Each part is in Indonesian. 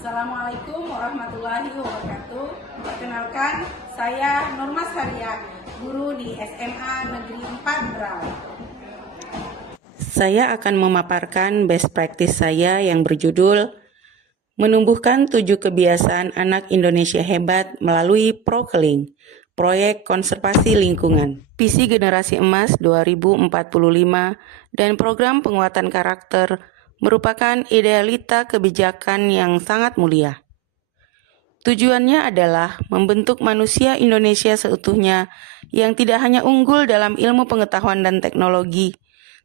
Assalamualaikum warahmatullahi wabarakatuh. Perkenalkan, saya Nurmas Haria, guru di SMA Negeri 4 Berau. Saya akan memaparkan best practice saya yang berjudul Menumbuhkan 7 Kebiasaan Anak Indonesia Hebat melalui Prokeling, Proyek Konservasi Lingkungan, Visi Generasi Emas 2045, dan Program Penguatan Karakter merupakan idealita kebijakan yang sangat mulia. Tujuannya adalah membentuk manusia Indonesia seutuhnya yang tidak hanya unggul dalam ilmu pengetahuan dan teknologi,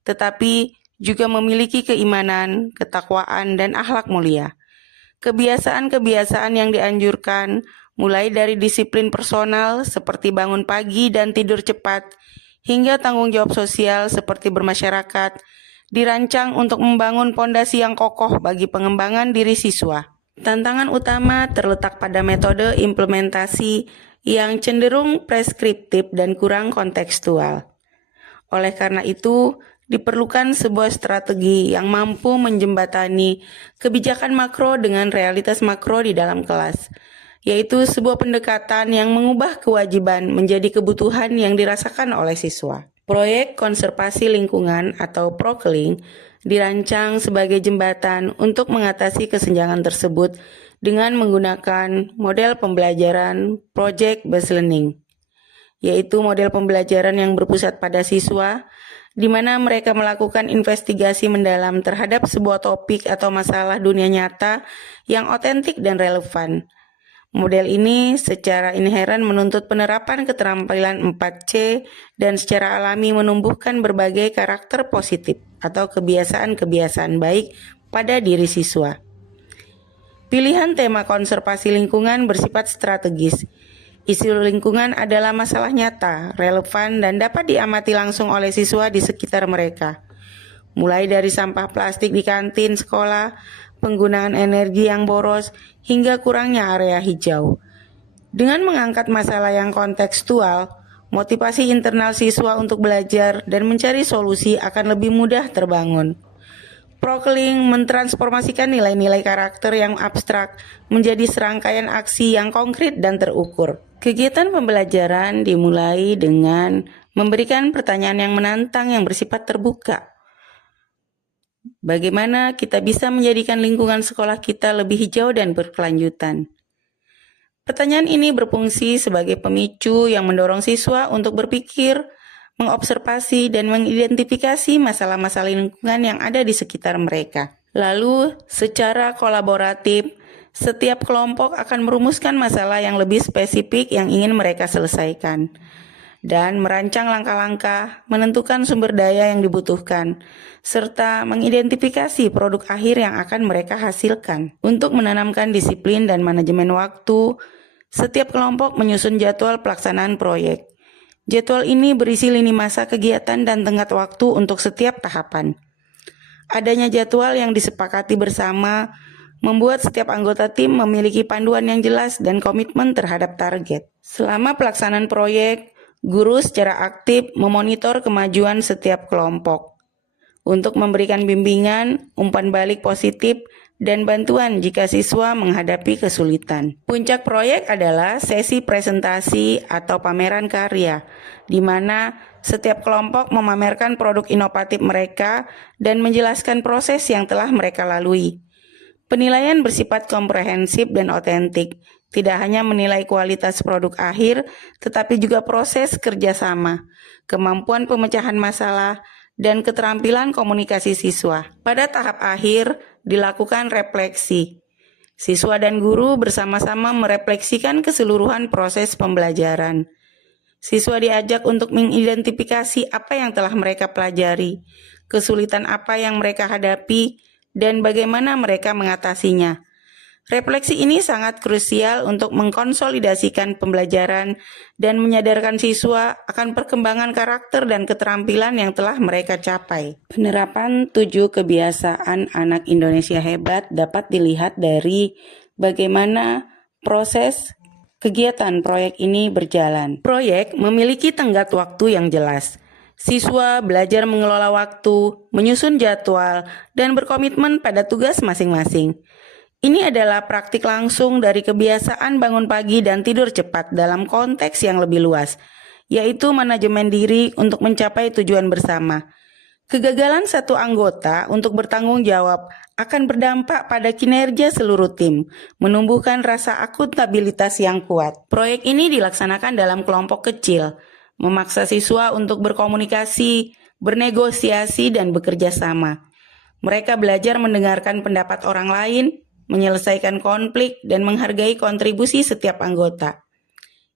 tetapi juga memiliki keimanan, ketakwaan, dan akhlak mulia. Kebiasaan-kebiasaan yang dianjurkan, mulai dari disiplin personal seperti bangun pagi dan tidur cepat, hingga tanggung jawab sosial seperti bermasyarakat, dirancang untuk membangun pondasi yang kokoh bagi pengembangan diri siswa. Tantangan utama terletak pada metode implementasi yang cenderung preskriptif dan kurang kontekstual. Oleh karena itu, diperlukan sebuah strategi yang mampu menjembatani kebijakan makro dengan realitas makro di dalam kelas, yaitu sebuah pendekatan yang mengubah kewajiban menjadi kebutuhan yang dirasakan oleh siswa. Proyek konservasi lingkungan atau Prokeling dirancang sebagai jembatan untuk mengatasi kesenjangan tersebut dengan menggunakan model pembelajaran Project Based Learning, yaitu model pembelajaran yang berpusat pada siswa, di mana mereka melakukan investigasi mendalam terhadap sebuah topik atau masalah dunia nyata yang otentik dan relevan. Model ini secara inheren menuntut penerapan keterampilan 4C dan secara alami menumbuhkan berbagai karakter positif atau kebiasaan-kebiasaan baik pada diri siswa. Pilihan tema konservasi lingkungan bersifat strategis. Isu lingkungan adalah masalah nyata, relevan, dan dapat diamati langsung oleh siswa di sekitar mereka. Mulai dari sampah plastik di kantin sekolah, penggunaan energi yang boros, hingga kurangnya area hijau. Dengan mengangkat masalah yang kontekstual, motivasi internal siswa untuk belajar dan mencari solusi akan lebih mudah terbangun. Prokeling mentransformasikan nilai-nilai karakter yang abstrak menjadi serangkaian aksi yang konkret dan terukur. Kegiatan pembelajaran dimulai dengan memberikan pertanyaan yang menantang yang bersifat terbuka. Bagaimana kita bisa menjadikan lingkungan sekolah kita lebih hijau dan berkelanjutan? Pertanyaan ini berfungsi sebagai pemicu yang mendorong siswa untuk berpikir, mengobservasi, dan mengidentifikasi masalah-masalah lingkungan yang ada di sekitar mereka. Lalu, secara kolaboratif, setiap kelompok akan merumuskan masalah yang lebih spesifik yang ingin mereka selesaikan dan merancang langkah-langkah, menentukan sumber daya yang dibutuhkan, serta mengidentifikasi produk akhir yang akan mereka hasilkan. Untuk menanamkan disiplin dan manajemen waktu, setiap kelompok menyusun jadwal pelaksanaan proyek. Jadwal ini berisi lini masa kegiatan dan tenggat waktu untuk setiap tahapan. Adanya jadwal yang disepakati bersama membuat setiap anggota tim memiliki panduan yang jelas dan komitmen terhadap target. Selama pelaksanaan proyek, guru secara aktif memonitor kemajuan setiap kelompok untuk memberikan bimbingan, umpan balik positif, dan bantuan jika siswa menghadapi kesulitan. Puncak proyek adalah sesi presentasi atau pameran karya, di mana setiap kelompok memamerkan produk inovatif mereka dan menjelaskan proses yang telah mereka lalui. Penilaian bersifat komprehensif dan otentik, tidak hanya menilai kualitas produk akhir, tetapi juga proses kerjasama, kemampuan pemecahan masalah, dan keterampilan komunikasi siswa. Pada tahap akhir, dilakukan refleksi. Siswa dan guru bersama-sama merefleksikan keseluruhan proses pembelajaran. Siswa diajak untuk mengidentifikasi apa yang telah mereka pelajari, kesulitan apa yang mereka hadapi, dan bagaimana mereka mengatasinya. Refleksi ini sangat krusial untuk mengkonsolidasikan pembelajaran dan menyadarkan siswa akan perkembangan karakter dan keterampilan yang telah mereka capai. Penerapan 7 kebiasaan anak Indonesia hebat dapat dilihat dari bagaimana proses kegiatan proyek ini berjalan. Proyek memiliki tenggat waktu yang jelas. Siswa belajar mengelola waktu, menyusun jadwal, dan berkomitmen pada tugas masing-masing. Ini adalah praktik langsung dari kebiasaan bangun pagi dan tidur cepat dalam konteks yang lebih luas, yaitu manajemen diri untuk mencapai tujuan bersama. Kegagalan satu anggota untuk bertanggung jawab akan berdampak pada kinerja seluruh tim, menumbuhkan rasa akuntabilitas yang kuat. Proyek ini dilaksanakan dalam kelompok kecil, memaksa siswa untuk berkomunikasi, bernegosiasi, dan bekerja sama. Mereka belajar mendengarkan pendapat orang lain, menyelesaikan konflik, dan menghargai kontribusi setiap anggota.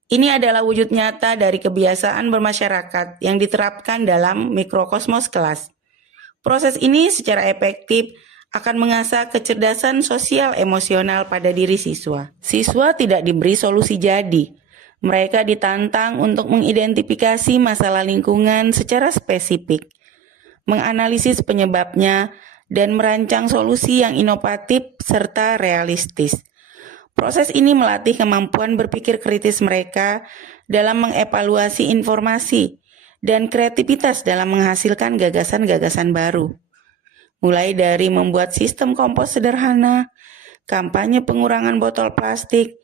Ini adalah wujud nyata dari kebiasaan bermasyarakat yang diterapkan dalam mikrokosmos kelas. Proses ini secara efektif akan mengasah kecerdasan sosial emosional pada diri siswa. Siswa tidak diberi solusi jadi. Mereka ditantang untuk mengidentifikasi masalah lingkungan secara spesifik, menganalisis penyebabnya, dan merancang solusi yang inovatif serta realistis. Proses ini melatih kemampuan berpikir kritis mereka dalam mengevaluasi informasi dan kreativitas dalam menghasilkan gagasan-gagasan baru. Mulai dari membuat sistem kompos sederhana, kampanye pengurangan botol plastik,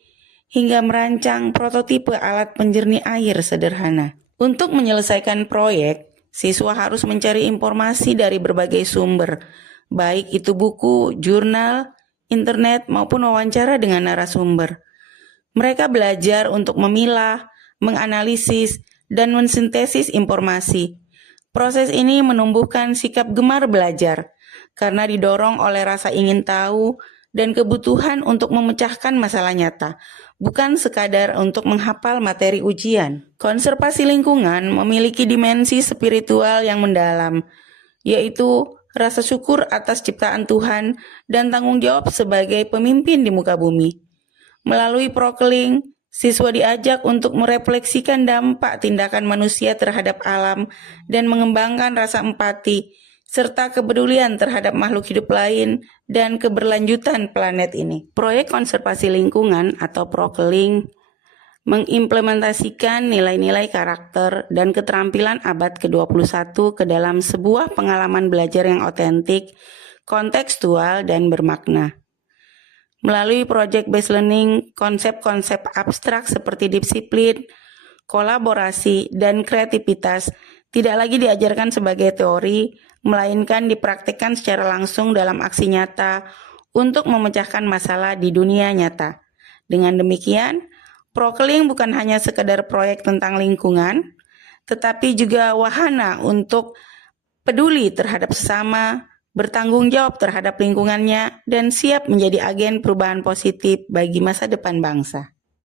hingga merancang prototipe alat penjernih air sederhana. Untuk menyelesaikan proyek, siswa harus mencari informasi dari berbagai sumber, baik itu buku, jurnal, internet, maupun wawancara dengan narasumber. Mereka belajar untuk memilah, menganalisis, dan mensintesis informasi. Proses ini menumbuhkan sikap gemar belajar, karena didorong oleh rasa ingin tahu dan kebutuhan untuk memecahkan masalah nyata, bukan sekadar untuk menghafal materi ujian. Konservasi lingkungan memiliki dimensi spiritual yang mendalam, yaitu rasa syukur atas ciptaan Tuhan dan tanggung jawab sebagai pemimpin di muka bumi. Melalui prokeling, siswa diajak untuk merefleksikan dampak tindakan manusia terhadap alam dan mengembangkan rasa empati serta kepedulian terhadap makhluk hidup lain dan keberlanjutan planet ini. Proyek konservasi lingkungan atau prokeling mengimplementasikan nilai-nilai karakter dan keterampilan abad ke-21 ke dalam sebuah pengalaman belajar yang otentik, kontekstual, dan bermakna. Melalui project-based learning, konsep-konsep abstrak seperti disiplin, kolaborasi, dan kreativitas tidak lagi diajarkan sebagai teori, melainkan dipraktikkan secara langsung dalam aksi nyata untuk memecahkan masalah di dunia nyata. Dengan demikian, Prokeling bukan hanya sekedar proyek tentang lingkungan, tetapi juga wahana untuk peduli terhadap sesama, bertanggung jawab terhadap lingkungannya, dan siap menjadi agen perubahan positif bagi masa depan bangsa.